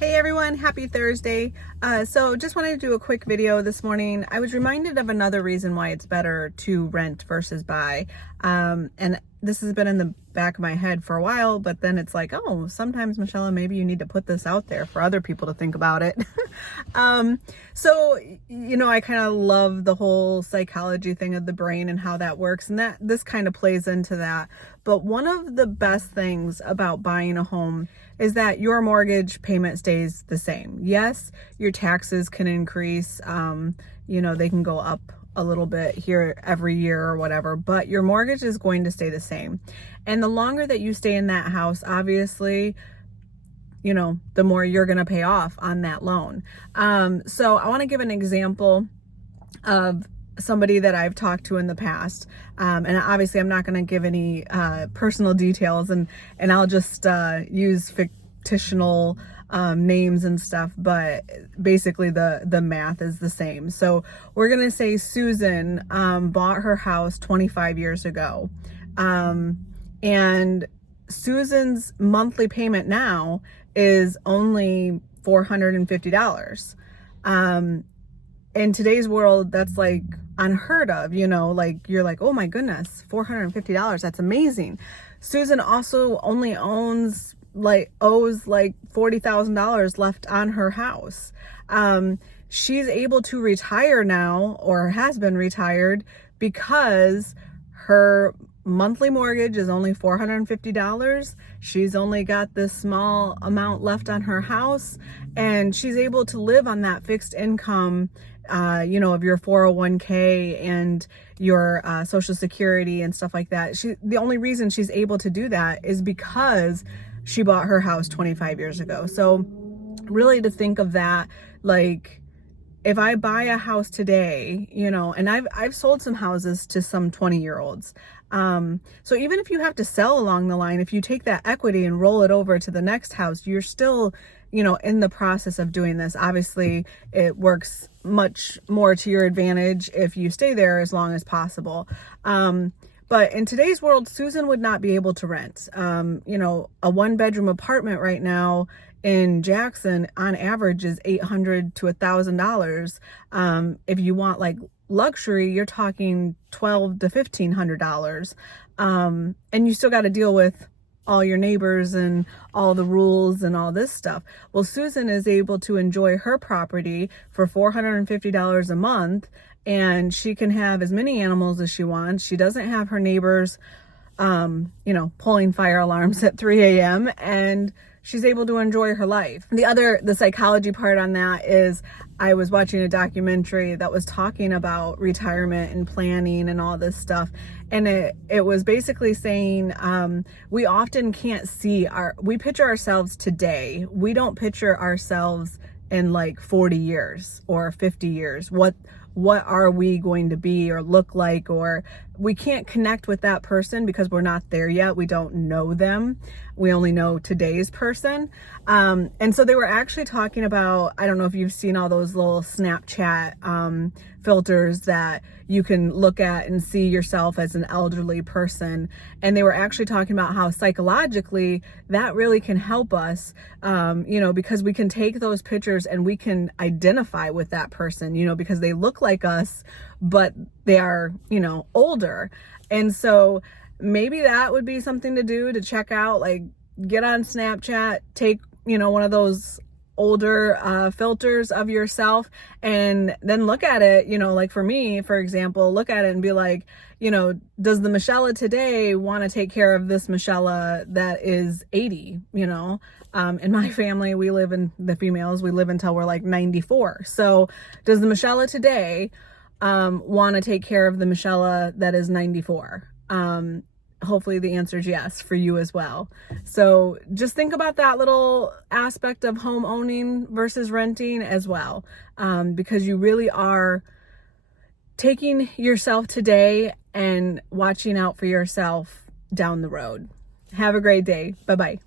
Hey everyone, happy Thursday. So just wanted to do a quick video this morning. I was reminded of another reason why it's better to rent versus buy. And this has been in the back of my head for a while, but then it's like, oh, sometimes Michelle, maybe you need to put this out there for other people to think about it. So, I kind of love the whole psychology thing of the brain and how that works. And this kind of plays into that. But one of the best things about buying a home is that your mortgage payment stays the same. Yes, your taxes can increase. They can go up a little bit here every year or whatever, but your mortgage is going to stay the same. And the longer that you stay in that house, obviously, the more you're going to pay off on that loan. So I want to give an example of somebody that I've talked to in the past. And obviously I'm not going to give any personal details, and I'll just use fictional names and stuff, but basically the math is the same. So we're going to say Susan bought her house 25 years ago. And Susan's monthly payment now is only $450. In today's world, that's like unheard of, you're like, oh my goodness, $450, that's amazing. Susan also only owes like $40,000 left on her house. She's able to retire now, or has been retired, because her monthly mortgage is only $450. She's only got this small amount left on her house, and she's able to live on that fixed income, of your 401k and your Social Security and stuff like that. The only reason she's able to do that is because she bought her house 25 years ago. So really, to think of that, like, if I buy a house today, and I've sold some houses to some 20-year-olds. So even if you have to sell along the line, if you take that equity and roll it over to the next house, you're still, in the process of doing this. Obviously, it works much more to your advantage if you stay there as long as possible. But in today's world, Susan would not be able to rent. A 1-bedroom apartment right now in Jackson on average is $800 to $1,000. If you want like luxury, you're talking $1,200 to $1,500. And you still got to deal with all your neighbors and all the rules and all this stuff. Well, Susan is able to enjoy her property for $450 a month, and she can have as many animals as she wants. She doesn't have her neighbors, pulling fire alarms at 3 a.m. and she's able to enjoy her life. The psychology part on that is, I was watching a documentary that was talking about retirement and planning and all this stuff. And it was basically saying, we often can't see we picture ourselves today. We don't picture ourselves in like 40 years or 50 years. What are we going to be or look like? Or we can't connect with that person because we're not there yet. We don't know them. We only know today's person. And so they were actually talking about, I don't know if you've seen all those little Snapchat filters that you can look at and see yourself as an elderly person. And they were actually talking about how psychologically that really can help us, because we can take those pictures and we can identify with that person, because they look like us, but they are, older. And so maybe that would be something to do, to check out, like get on Snapchat, take, one of those older filters of yourself, and then look at it, like for me, for example, look at it and be like, does the Michelle today want to take care of this Michelle that is 80? In my family, we live until we're like 94. So does the Michelle today want to take care of the Michelle that is 94? Hopefully the answer is yes for you as well. So just think about that little aspect of home owning versus renting as well, because you really are taking yourself today and watching out for yourself down the road. Have a great day. Bye-bye.